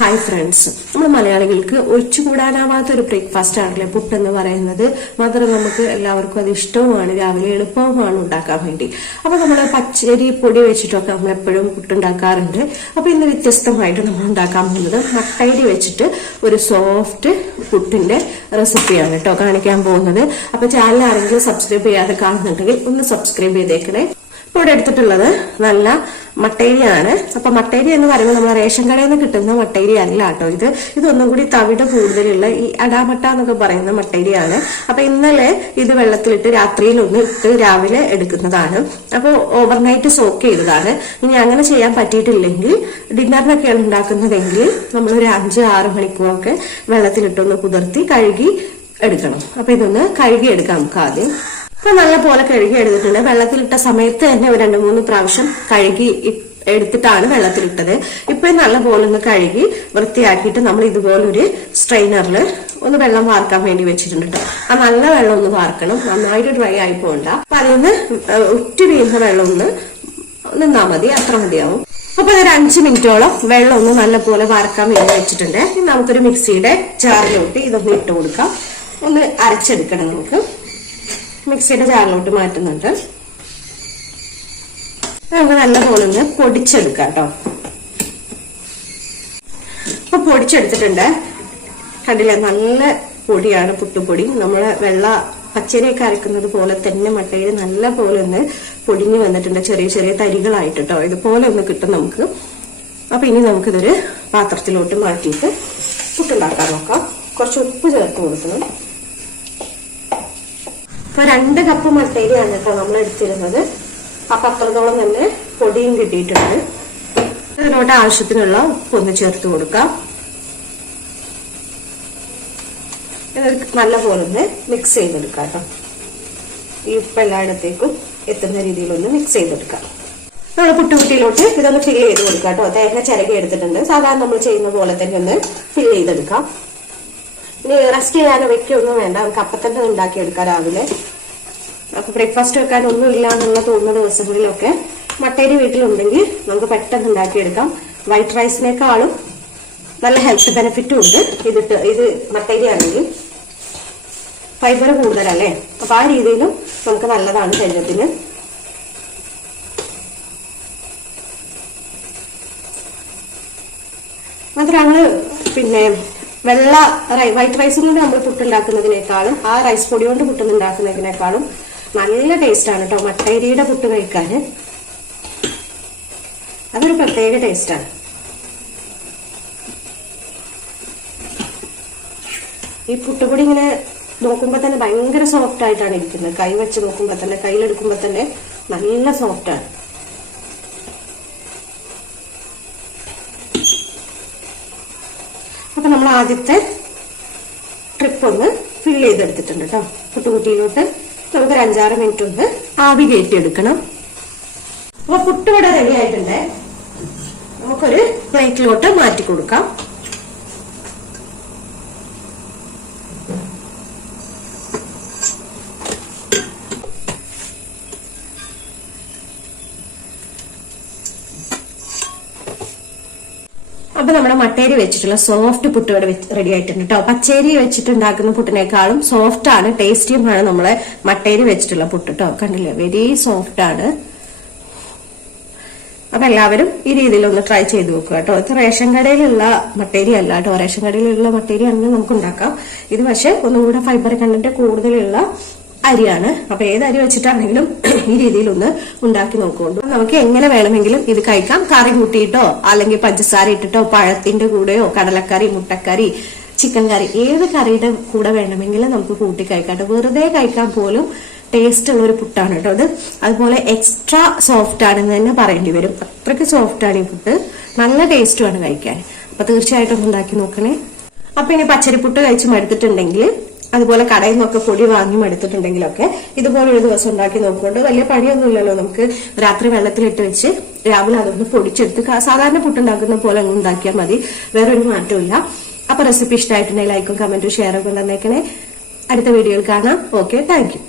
Hi friends, നമ്മൾ മലയാളികൾക്ക് ഒഴിച്ചുകൂടാനാവാത്ത ഒരു ബ്രേക്ക്ഫാസ്റ്റ് ആണല്ലേ പുട്ട് എന്ന് പറയുന്നത്. മാത്രം നമുക്ക് എല്ലാവർക്കും അത് ഇഷ്ടവുമാണ്, രാവിലെ എളുപ്പവുമാണ് ഉണ്ടാക്കാൻ വേണ്ടി. അപ്പൊ നമ്മൾ പച്ചരി പൊടി വെച്ചിട്ടൊക്കെ നമ്മൾ എപ്പോഴും പുട്ടുണ്ടാക്കാറുണ്ട്. അപ്പൊ ഇന്ന് വ്യത്യസ്തമായിട്ട് നമ്മൾ ഉണ്ടാക്കാൻ പോകുന്നത് മട്ടയരി വെച്ചിട്ട് ഒരു സോഫ്റ്റ് പുട്ടിന്റെ റെസിപ്പിയാണ് കേട്ടോ കാണിക്കാൻ പോകുന്നത്. അപ്പൊ ചാനൽ ആരെങ്കിലും സബ്സ്ക്രൈബ് ചെയ്യാതെ കാണുന്നുണ്ടെങ്കിൽ ഒന്ന് സബ്സ്ക്രൈബ് ചെയ്തേക്കണേ. ഇവിടെ എടുത്തിട്ടുള്ളത് നല്ല മട്ടേരിയാണ്. അപ്പൊ മട്ടേരി എന്ന് പറയുമ്പോൾ നമ്മൾ റേഷൻ കടയിൽ നിന്ന് കിട്ടുന്ന മട്ടേരി അല്ല കേട്ടോ. ഇതൊന്നും കൂടി തവിട് കൂടുതലുള്ള ഈ അടാമട്ട എന്നൊക്കെ പറയുന്ന മട്ടേരിയാണ്. അപ്പൊ ഇന്നലെ ഇത് വെള്ളത്തിലിട്ട് രാത്രിയിൽ ഒന്ന് ഇട്ട് രാവിലെ എടുക്കുന്നതാണ്. അപ്പോൾ ഓവർനൈറ്റ് സോക്ക് ചെയ്തതാണ്. ഇനി അങ്ങനെ ചെയ്യാൻ പറ്റിയിട്ടില്ലെങ്കിൽ ഡിന്നറിനൊക്കെയാണ് ഉണ്ടാക്കുന്നതെങ്കിൽ നമ്മളൊരു 5-6 മണിക്കൂറൊക്കെ വെള്ളത്തിലിട്ടൊന്ന് കുതിർത്തി കഴുകി എടുക്കണം. അപ്പൊ ഇതൊന്ന് കഴുകി എടുക്കാം നമുക്ക് ആദ്യം. അപ്പൊ നല്ല പോലെ കഴുകി എടുത്തിട്ടുണ്ട്. വെള്ളത്തിലിട്ട സമയത്ത് തന്നെ ഒരു 2-3 പ്രാവശ്യം കഴുകി എടുത്തിട്ടാണ് വെള്ളത്തിലിട്ടത്. ഇപ്പൊ നല്ല പോലെ ഒന്ന് കഴുകി വൃത്തിയാക്കിയിട്ട് നമ്മൾ ഇതുപോലൊരു സ്ട്രെയിനറിൽ ഒന്ന് വെള്ളം വാർക്കാൻ വേണ്ടി വെച്ചിട്ടുണ്ട് കേട്ടോ. ആ നല്ല വെള്ളം ഒന്ന് വാർക്കണം, നന്നായിട്ട് ഡ്രൈ ആയി പോകണ്ട. അപ്പൊ അതിൽ നിന്ന് ഉറ്റി വീഴുന്ന വെള്ളം ഒന്ന് നിന്നാ മതി, അത്ര മതിയാവും. അപ്പൊ ഒരു 5 മിനിറ്റോളം വെള്ളം ഒന്ന് നല്ല പോലെ വാർക്കാൻ വേണ്ടി വെച്ചിട്ടുണ്ട്. ഇനി നമുക്കൊരു മിക്സിയുടെ ജാറിലോട്ട് ഇതൊന്ന് ഇട്ട് കൊടുക്കാം. ഒന്ന് അരച്ചെടുക്കണം. നമുക്ക് മിക്സിയുടെ ജാറിലോട്ട് മാറ്റുന്നുണ്ട്. നമുക്ക് നല്ലപോലെ ഒന്ന് പൊടിച്ചെടുക്കാം കേട്ടോ. അപ്പൊ പൊടിച്ചെടുത്തിട്ടുണ്ട്. കണ്ടില്ലേ, നല്ല പൊടിയാണ് പുട്ടുപൊടി. നമ്മള് പച്ചരിയൊക്കെ അരക്കുന്നത് പോലെ തന്നെ മട്ടയിൽ നല്ല പോലെ ഒന്ന് പൊടിഞ്ഞു വന്നിട്ടുണ്ട്, ചെറിയ ചെറിയ തരികളായിട്ട് കേട്ടോ. ഇതുപോലെ ഒന്ന് കിട്ടും നമുക്ക്. അപ്പൊ ഇനി നമുക്കിതൊരു പാത്രത്തിലോട്ട് മാറ്റിയിട്ട് പുട്ടുണ്ടാക്കാൻ നോക്കാം. കുറച്ച് ഉപ്പ് ചേർത്ത് കൊടുക്കണം. ഇപ്പൊ 2 കപ്പ് മട്ടേരിയാണ് കേട്ടോ നമ്മൾ എടുത്തിരുന്നത്. അപ്പൊ അത്രത്തോളം തന്നെ പൊടിയും കിട്ടിയിട്ടുണ്ട്. ഇതിനോട്ട് ആവശ്യത്തിനുള്ള ഉപ്പൊന്ന് ചേർത്ത് കൊടുക്കാം. നല്ലപോലെ ഒന്ന് മിക്സ് ചെയ്തെടുക്കാം കേട്ടോ. ഈ ഉപ്പ് എല്ലായിടത്തേക്കും എത്തുന്ന രീതിയിലൊന്ന് മിക്സ് ചെയ്തെടുക്കാം. നമ്മൾ പുട്ടുകുട്ടിയിലോട്ട് ഇതൊന്ന് ഫില്ല് ചെയ്ത് കൊടുക്കാം കേട്ടോ. തേങ്ങ ചിരകി എടുത്തിട്ടുണ്ട്. സാധാരണ നമ്മൾ ചെയ്യുന്ന പോലെ തന്നെ ഒന്ന് ഫില്ല് ചെയ്തെടുക്കാം. ഇനി റെസ്റ്റ് ചെയ്യാനോ വെക്കൊന്നും വേണ്ട, നമുക്ക് അപ്പം തന്നെ ഉണ്ടാക്കിയെടുക്കാം രാവിലെ. അപ്പൊ ബ്രേക്ക്ഫാസ്റ്റ് വെക്കാൻ ഒന്നും ഇല്ല എന്നുള്ള തോന്നുന്ന ദിവസങ്ങളിലൊക്കെ മട്ടേരി വീട്ടിലുണ്ടെങ്കിൽ നമുക്ക് പെട്ടെന്ന് ഉണ്ടാക്കിയെടുക്കാം. വൈറ്റ് റൈസിനേക്കാളും നല്ല ഹെൽത്ത് ബെനിഫിറ്റും ഉണ്ട് ഇത് മട്ടേരി ആണെങ്കിൽ. ഫൈബർ കൂടുതലല്ലേ, അപ്പൊ ആ രീതിയിലും നമുക്ക് നല്ലതാണ് ശരീരത്തിന്. മാത്രമാണ് വൈറ്റ് റൈസ് കൊണ്ട് നമ്മൾ പുട്ടുണ്ടാക്കുന്നതിനേക്കാളും ആ റൈസ് പൊടി കൊണ്ട് പുട്ടുണ്ടാക്കുന്നതിനേക്കാളും നല്ല ടേസ്റ്റ് ആണ് കേട്ടോ മട്ടേരിയുടെ പുട്ട് കഴിക്കാന്. അതൊരു പ്രത്യേക ടേസ്റ്റാണ്. ഈ പുട്ടുപൊടി ഇങ്ങനെ നോക്കുമ്പോ തന്നെ ഭയങ്കര സോഫ്റ്റ് ആയിട്ടാണ് ഇരിക്കുന്നത്. കൈ വെച്ച് നോക്കുമ്പോ തന്നെ, കയ്യിലെടുക്കുമ്പോ തന്നെ നല്ല സോഫ്റ്റാണ്. അപ്പൊ നമ്മൾ ആദ്യത്തെ ട്രിപ്പ് ഒന്ന് ഫില്ല് ചെയ്തെടുത്തിട്ടുണ്ട് കേട്ടോ. പുട്ടുകുട്ടിയിലോട്ട് നമുക്ക് 5-6 മിനിറ്റ് ഒന്ന് ആവി കയറ്റിയെടുക്കണം. അപ്പൊ പുട്ടുവിടെ റെഡി ആയിട്ടുണ്ട്. നമുക്കൊരു പ്ലേറ്റിലോട്ട് മാറ്റി കൊടുക്കാം. അപ്പൊ നമ്മുടെ മട്ടേരി വെച്ചിട്ടുള്ള സോഫ്റ്റ് പുട്ടുകട റെഡി ആയിട്ടുണ്ട് കേട്ടോ. പച്ചേരി വെച്ചിട്ടുണ്ടാക്കുന്ന പുട്ടിനേക്കാളും സോഫ്റ്റ് ആണ്, ടേസ്റ്റിയുമാണ് നമ്മളെ മട്ടേരി വെച്ചിട്ടുള്ള പുട്ട് കേട്ടോ. കണ്ടില്ലേ, വെരി സോഫ്റ്റ് ആണ്. അപ്പൊ എല്ലാവരും ഈ രീതിയിൽ ഒന്ന് ട്രൈ ചെയ്ത് നോക്കുക കേട്ടോ. ഇത് റേഷൻ കടയിലുള്ള മട്ടേരി അല്ല കേട്ടോ. റേഷൻ കടയിലുള്ള മട്ടേരി ആണെങ്കിൽ നമുക്ക് ഉണ്ടാക്കാം. ഇത് പക്ഷെ ഒന്നും കൂടെ ഫൈബർ കണ്ടന്റ് കൂടുതലുള്ള അരിയാണ്. അപ്പൊ ഏത് അരി വെച്ചിട്ടാണെങ്കിലും ഈ രീതിയിൽ ഒന്ന് ഉണ്ടാക്കി നോക്കുള്ളൂ. നമുക്ക് എങ്ങനെ വേണമെങ്കിലും ഇത് കഴിക്കാം. കറി കൂട്ടിയിട്ടോ അല്ലെങ്കിൽ പഞ്ചസാര ഇട്ടിട്ടോ, പഴത്തിന്റെ കൂടെയോ, കടലക്കറി, മുട്ടക്കറി, ചിക്കൻ കറി, ഏത് കറിയുടെ കൂടെ വേണമെങ്കിലും നമുക്ക് കൂട്ടി കഴിക്കാം. വെറുതെ കഴിക്കാൻ പോലും ടേസ്റ്റ് ഉള്ള ഒരു പുട്ടാണ് കേട്ടോ ഇത്. അതുപോലെ എക്സ്ട്രാ സോഫ്റ്റ് ആണെന്ന് തന്നെ പറയേണ്ടി വരും. അത്രയ്ക്ക് സോഫ്റ്റ് ആണ് ഈ പുട്ട്. നല്ല ടേസ്റ്റുമാണ് കഴിക്കാൻ. അപ്പൊ തീർച്ചയായിട്ടും ഉണ്ടാക്കി നോക്കണേ. അപ്പൊ ഇനി പച്ചരിപ്പുട്ട് കഴിച്ച് മടുത്തിട്ടുണ്ടെങ്കിൽ, അതുപോലെ കടയിൽ നിന്നൊക്കെ പൊടി വാങ്ങി എടുത്തിട്ടുണ്ടെങ്കിലൊക്കെ ഇതുപോലെ ഒരു ദിവസം ഉണ്ടാക്കി നോക്കുന്നുണ്ട്. വലിയ പണിയൊന്നുമില്ലല്ലോ. നമുക്ക് രാത്രി വെള്ളത്തിലിട്ട് വെച്ച് രാവിലെ അതൊന്ന് പൊടിച്ചെടുത്ത് സാധാരണ പുട്ടുണ്ടാക്കുന്ന പോലെ അങ്ങ് ഉണ്ടാക്കിയാൽ മതി. വേറൊരു മാറ്റമില്ല. അപ്പൊ റെസിപ്പി ഇഷ്ടമായിട്ടുണ്ടെങ്കിൽ ലൈക്കും കമന്റും ഷെയറും തന്നേക്കണേ. അടുത്ത വീഡിയോയിൽ കാണാം. Okay, thank you.